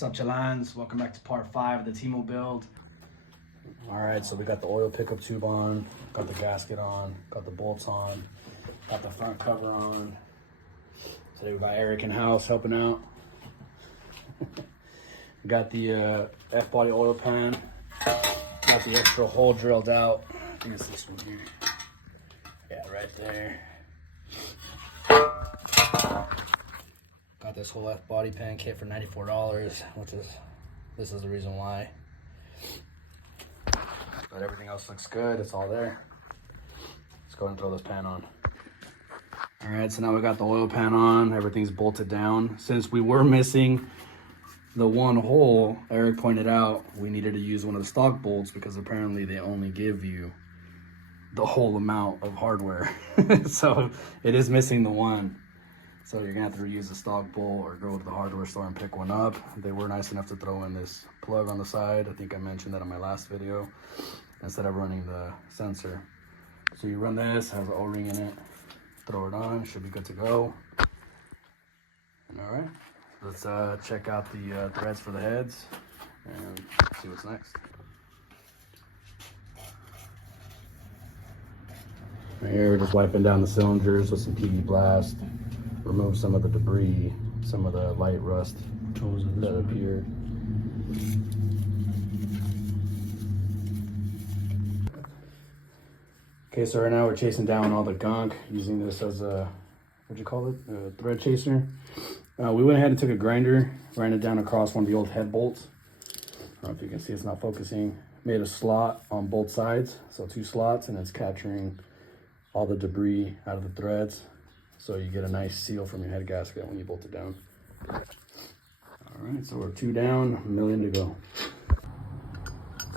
What's up, Chalans? Welcome back to part 5 of the Temu build. All right, so we got the oil pickup tube on, got the gasket on, got the bolts on, got the front cover on. Today we got Eric in house helping out. We got the F-body oil pan, got the extra hole drilled out. I think it's this one here. Yeah, right there. Got this whole F-body pan kit for $94, this is the reason why. But everything else looks good, it's all there. Let's go ahead and throw this pan on. All right, so now we got the oil pan on, everything's bolted down. Since we were missing the one hole, Eric pointed out we needed to use one of the stock bolts because apparently they only give you the whole amount of hardware. So it is missing the one. So you're gonna have to reuse the stock bolt or go to the hardware store and pick one up. They were nice enough to throw in this plug on the side. I think I mentioned that in my last video, instead of running the sensor. So you run this, has an O-ring in it, throw it on, should be good to go. And all right, let's check out the threads for the heads and see what's next. Right here, we're just wiping down the cylinders with some PV Blast. Remove some of the debris, some of the light rust that appeared. Okay, so right now we're chasing down all the gunk using this as a, what'd you call it? A thread chaser. We went ahead and took a grinder, ran it down across one of the old head bolts. I don't know if you can see, it's not focusing. Made a slot on both sides, so 2 slots, and it's capturing all the debris out of the threads. So you get a nice seal from your head gasket when you bolt it down. All right, so we're 2 down, 1 million to go.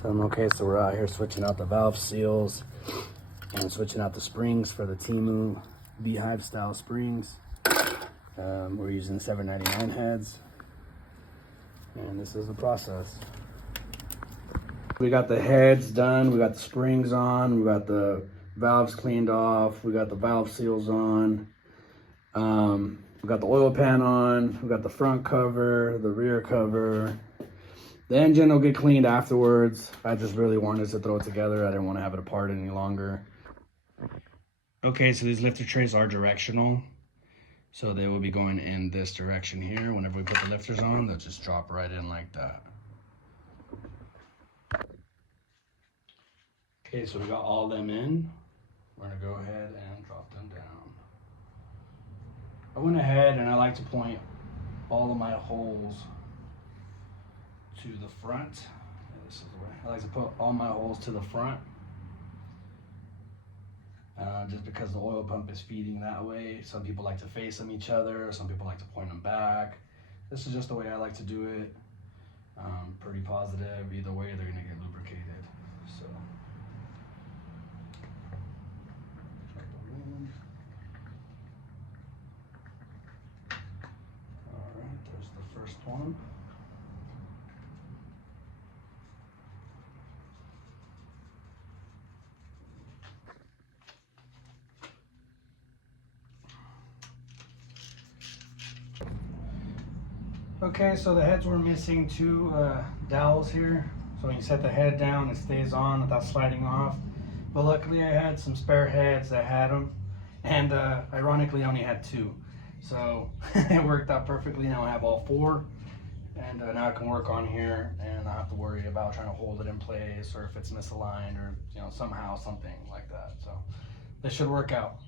Okay, so we're out here switching out the valve seals and switching out the springs for the Temu beehive style springs. We're using 799 heads, and this is the process. We got the heads done, we got the springs on, we got the valves cleaned off, we got the valve seals on. We got the oil pan on, we got the front cover, the rear cover. The engine will get cleaned afterwards. I just really wanted to throw it together. I didn't want to have it apart any longer. Okay, so these lifter trays are directional. So they will be going in this direction here. Whenever we put the lifters on, they'll just drop right in like that. Okay, so we got all them in. We're gonna go ahead and drop them down. I went ahead and I like to point all of my holes to the front. This is the way. I like to put all my holes to the front, just because the oil pump is feeding that way. Some people like to face them each other. Some people like to point them back. This is just the way I like to do it. Pretty positive. Either way, they're gonna get lubricated. So. First one. Okay, so the heads were missing 2 dowels here. So when you set the head down, it stays on without sliding off. But luckily I had some spare heads that had them. And ironically I only had 2. So it worked out perfectly. Now I have all 4, and now I can work on here and not have to worry about trying to hold it in place or if it's misaligned or somehow something like that. So this should work out.